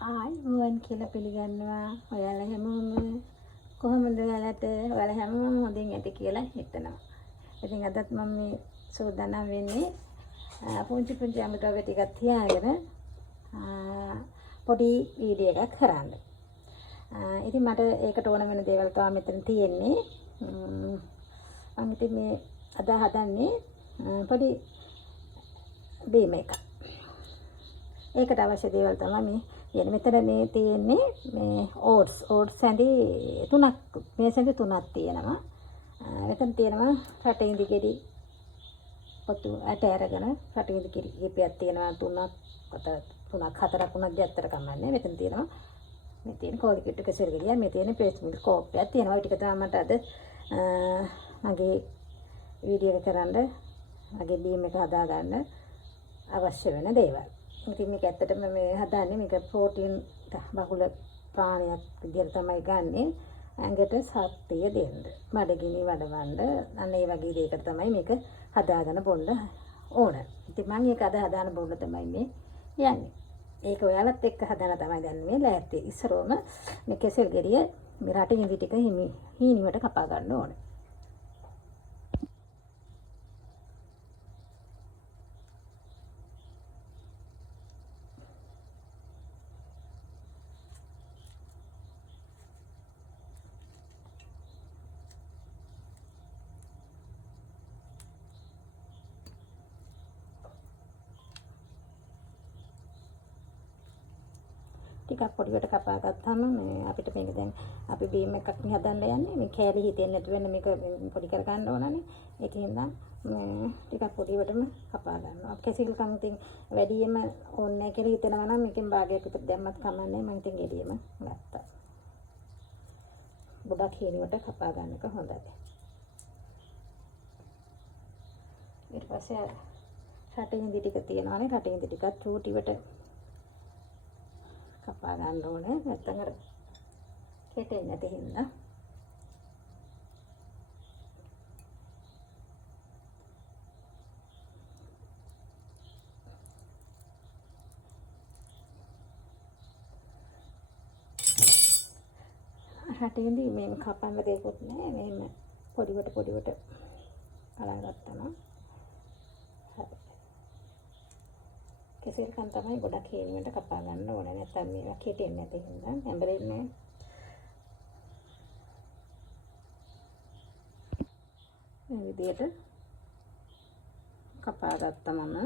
ආයිබෝවන් කියලා පිළිගන්නවා. ඔයාලා හැමෝම කොහොමද ඔයාලට? ඔයාලා හැමෝම හොඳින් ඇති කියලා හිතනවා. ඉතින් අදත් මම මේ සූදානම් වෙන්නේ පුංචි අමුද්‍රව්‍ය ටිකක් තියාගෙන පොඩි වීඩියෝ එකක් කරන්න. ඉතින් මට ඒකට ඕන වෙන දේවල් තමයි මෙතන තියෙන්නේ. මම ඉතින් මේ අද හදන්නේ පොඩි බීම එකක්. ඒකට අවශ්‍ය දේවල් තමයි මේ කියන්නේ. මෙතන මේ තියෙන්නේ මේ ඕට්ස් ඇඳි තුනක්, මේ සැඳි තුනක් තියෙනවා. මෙතන තියෙනවා රටින් දිගෙඩි පොතු ඇට අරගෙන රටින් දිගෙඩි කීපයක් තියෙනවා. තුනක් හතරක් උනත් දෙත්තර කමන්නේ. මෙතන තියෙනවා මේ තියෙන කෝලි කිට්ටු කෙසෙල් ගෙඩිය, මේ තියෙන පේස්ට් මිල්ක් කෝප්පයක් තියෙනවා. ඒ ටික තමයි මට අද මගේ වීඩියෝ එක කරන්න, මගේ බීම් එක හදා ගන්න අවශ්‍ය වෙන දේවල්. ඉතින් මේක ඇත්තටම මේ හදන්නේ මේක ප්‍රෝටීන් බහුල ප්‍රාණයක් විදිහට තමයි ගන්නෙ. ඇඟට ශක්තිය දෙන්න, බඩගිනි වඩවන්න, අන්න ඒ වගේ දෙයකට තමයි මේක හදාගෙන බොන්න ඕන. ඉතින් මම මේක අද හදාන බොන්න තමයි මේ යන්නේ. ඒක ඔයාලත් එක්ක හදාන තමයි දැන් මේ ලෑස්ති. ඉස්සරෝම මේ කෙසෙල් ගෙඩිය මේ රටින් ඉඳි ටික හීනිවට කපා ගන්න ඕනේ. ටිකක් පොඩිවට කපා ගත්තාම මේ අපිට මේක දැන් අපි බීම් එකක් නේ හදන්න යන්නේ. මේ කෑලි හිතෙන්නේ නැතු වෙන මේක පොඩි කර ගන්න ඕනනේ. ඒකින් නම් මේ ටිකක් පොඩිවටම කපා ගන්නවා. කෙසෙල් කම් ඉතින් වැඩියෙන්ම ඕනේ කියලා හිතනවා නම් මේකෙන් භාගයක් විතර දැම්මත් කමන්නේ. මම ඉතින් ගෙඩියම ගත්තා. ගොඩක් හීනුවට කපා ගන්න එක හොඳයි. ඊට පස්සේ රටින් ඉඳි ටික තියෙනවානේ. රටින් ඉඳි ටිකත් චූටිවට කපා ගන්න ඕනේ. නැත්නම් අර කෙටෙන්නේ නැති හින්දා. රටින්දී මේ කපන්න දෙයක්වත් නැහැ. මෙහෙම පොඩිවට කලලා ගත්තා. හරි. කෙසෙල් කන් තමයි ගොඩක් හේනියට කපා ගන්න ඕනේ. නැත්නම් මේවා කෙටෙන්නේ නැති හින්දා හැඹරෙන්නේ. මේ විදිහට කපා ගත්තා මම.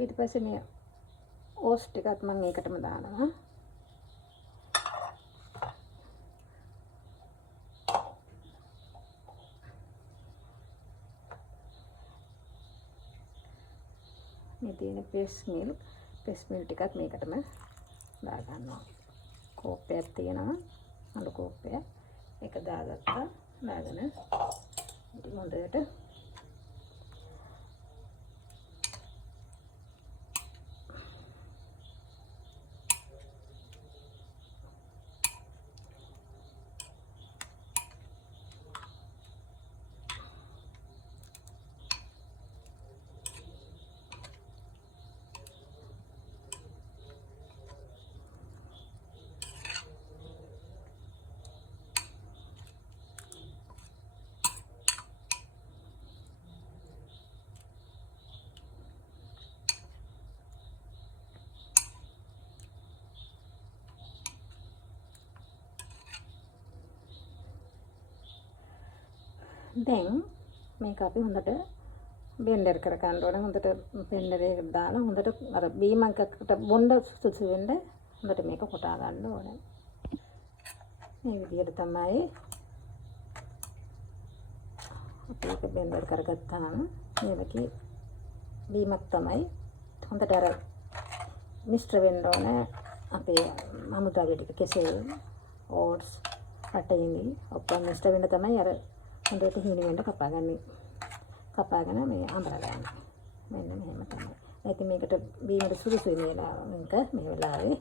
ඊට පස්සේ මේ ඕස් ටිකත් මම ඒකටම දානවා. මේ තියෙන පේස්ට් මිල්ක් ටිකත් මේකටම දා ගන්නවා. කෝප්පයක් තියෙනවා, අලු කෝප්පයක්. ඒක දාගත්තා. දාගෙන ඉතින් හොඳට දැන් මේක අපි හොඳට බෙන්ඩර් කර ගන්න ඕනේ. හොඳට බෙන්ඩර් එකට දාලා හොඳට අර බීම් එකකට බොන්න සුසු වෙන්න හොඳට මේක කොටා ගන්න ඕනේ. මේ විදිහට තමයි අපි ඒක බෙන්ඩර් කරගත්තාම මේකේ බීමක් තමයි හොඳට අර මිශ්‍ර වෙන්න ඕනේ. අපේ අමුද්‍රව්‍ය ටික කෙසෙල්, ඕට්ස්, රටින් ඔක්කොම මිශ්‍ර වෙන්න තමයි අර හොඳට හීනෙන්න කපාගෙන මේ අඹර ගන්න. මෙන්න මෙහෙම තමයි. ඉතින් මේකට බීමට සුදුසු වෙලා මේක මේ වෙලාවේ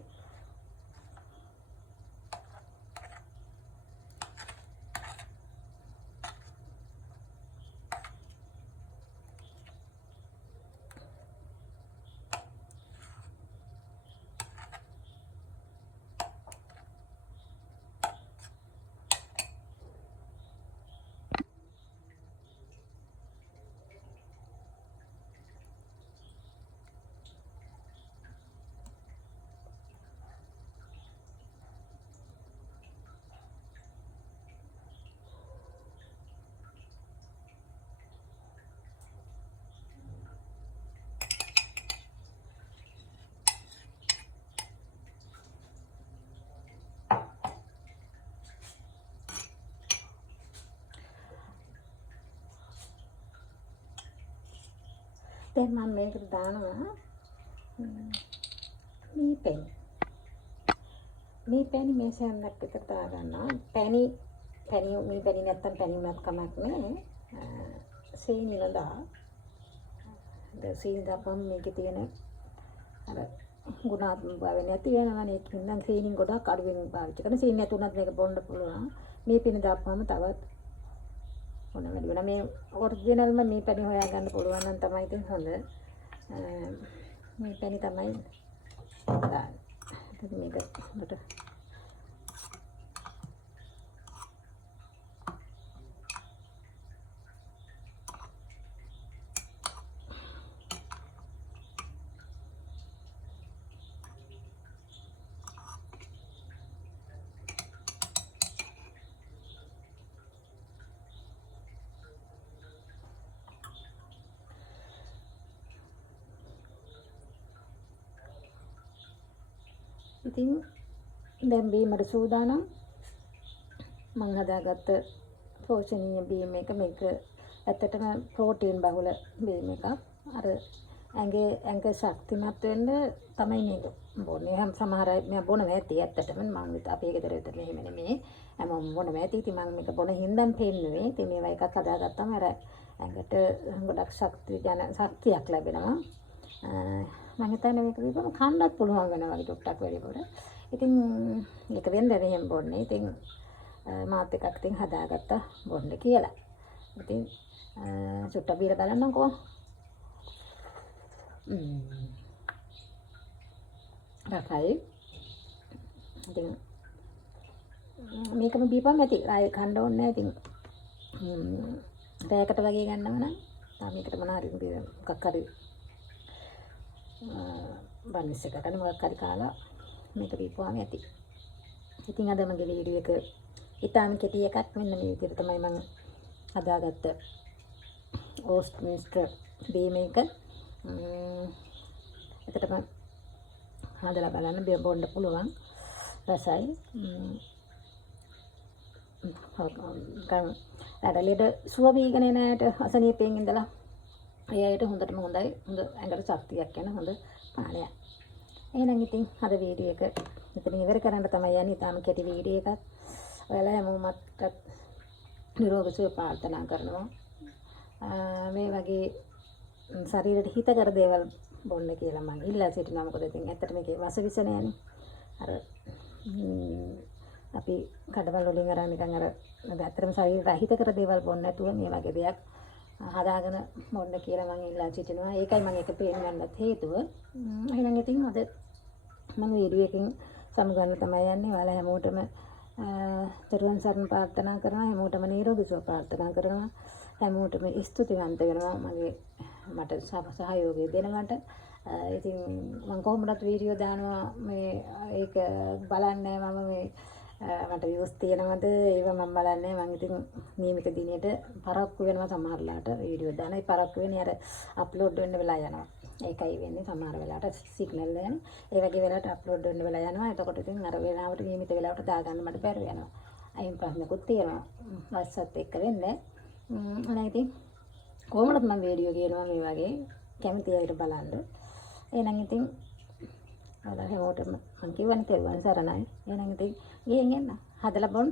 දැන් මම මේකට දානවා මේ පැණි. මේ පැණි මේ සෑමක් විතර දා ගන්නවා. පැණි මේ පැණි නැත්තම් පැණි උනත් කමක් නෑ. සීනි නදා. දැන් සීනි දාපම් මේකේ තියෙන අර ගුණාත්මක භාවය නැති වෙනවනේ. ඒකින් නම් සීනි ගොඩක් අඩු වෙන පාවිච්චි කරන. සීනි නැතුණත් මේක බොන්න පුළුවන්. මේ පැණි දාපුවම තවත් මොන වැඩි වෙන මේ ඔරිජිනල්ම මේ පැණි හොයාගන්න පුළුවන් නම් තමයි ඉතින් හොඳ. මේ පැණි තමයි දාන්න. ඉතින් මේක හොඳට ඉතින් දැන් බීමට සූදානම්. මම හදාගත්ත පෝෂණීය බීම එක මේක ඇත්තටම ප්‍රෝටීන් බහුල බීම එකක්. අර ඇඟ ශක්තිමත් වෙන්න තමයි මේක බොන්නේ. හැම සමහර අය මම බොනවා ඇති ඇත්තටම මම අපේ ගෙදර විතර මෙහෙම නෙමෙයි. හැමෝම බොනවා ඇති. ඉතින් මම මේක බොන හින්දාම පෙන්නුවේ. ඉතින් මේවා එකක් හදාගත්තාම අර ඇඟට ගොඩක් ශක්තියක් ලැබෙනවා. මම හිතන්නේ මේක විතරම කන්නත් පුළුවන් වෙනවා වගේ ටුක්ටක් වැඩිපුර. ඉතින් මේක වෙන්න එහෙම බොන්නේ. ඉතින් මාත් එකක් ඉතින් හදාගත්තා බොන්න කියලා. ඉතින් චුට්ටක් බීලා බලන්නකෝ. රසයි. ඉතින් මේකම බීපම් ඇති. ආයෙ කන්න ඕනේ නැහැ. ඉතින් පැයකට වගේ ගන්නව නම් මේකට මොනවා හරි මොකක් හරි බනිස් එකකට මොකක් හරි කාලා මේක බීපුවාම ඇති. ඉතින් අද මගේ වීඩියෝ එක ඉතාලි කෙටි එකක් මෙන්න මේ විදිහට තමයි මම හදාගත්ත ඕස්ට් මිස්ටර් බීම එක. එතටම හදලා බලන්න බොන්න පුළුවන්. රසයි. ලෙඩ සුව වීගෙන එන අයට අසනීපයෙන් ඉඳලා ඒ අයට හොඳටම හොඳයි. හොඳ ඇඟට ශක්තියක් යන හොඳ පානයක්. එහෙනම් ඉතින් අද වීඩියෝ එක මෙතන ඉවර කරන්න තමයි යන්නේ. තාම කෙටි වීඩියෝ එකක්. ඔයාලා හැමෝමත් නිරෝගී සුව ප්‍රාර්ථනා කරනවා. මේ වගේ ශරීරයට හිතකර දේවල් බොන්න කියලා මම ඉල්ලා සිටිනවා. මොකද ඉතින් ඇත්තට මේකේ වසවිස නෑනේ. අර අපි කඩවල වලින් අරන් නිකන් අර ඇත්තටම ශරීරයට හිතකර දේවල් බොන්න නැතුව මේ වගේ දෙයක් හදාගෙන බොන්න කියලා මම ඉල්ලා සිටිනවා. ඒකයි මම ඒක පෙන්නන්නත් හේතුව. එහෙනම් ඉතින් අද මම වීඩියෝ එකකින් සමුගන්න තමයි යන්නේ. ඔයාලා හැමෝටම තෙරුවන් සරණ ප්‍රාර්ථනා කරනවා. හැමෝටම නිරෝගී සුව ප්‍රාර්ථනා කරනවා. හැමෝටම ස්තුතිවන්ත වෙනවා මට සහයෝගය දෙනවට. ඉතින් මම කොහොමදත් වීඩියෝ දානවා මේ ඒක බලන්නේ මම මේ මට views තියෙනවද ඒව මම බලන්නේ. මම ඉතින් නියමිත දිනේට පරක්කු වෙනවා සමහරලාට වීඩියෝ දාන. ඒ පරක්කු වෙන්නේ අර අප්ලෝඩ් වෙන්න වෙලා යනවා. ඒකයි වෙන්නේ සමහර වෙලාවට සිග්නල් එක. ඒ වගේ වෙලාවට අප්ලෝඩ් වෙන්න වෙලා යනවා. එතකොට ඉතින් අර වෙලාවට නියමිත වෙලාවට දාගන්න මට බැරි වෙනවා. අයින් ප්‍රශ්නකුත් තියෙනවා. WhatsApp එක්ක වෙන්නේ. අනේ ඉතින් කොහොමද මම වීඩියෝ කියනවා මේ වගේ කැමති අයට බලන්න. එහෙනම් ඉතින් ඔයාලා හැමෝටම මම කියවන්නේ තෙරුවන් සරණයි. එහෙනම් ඉතින් ගිහින් එන්න. හදලා බොන්න.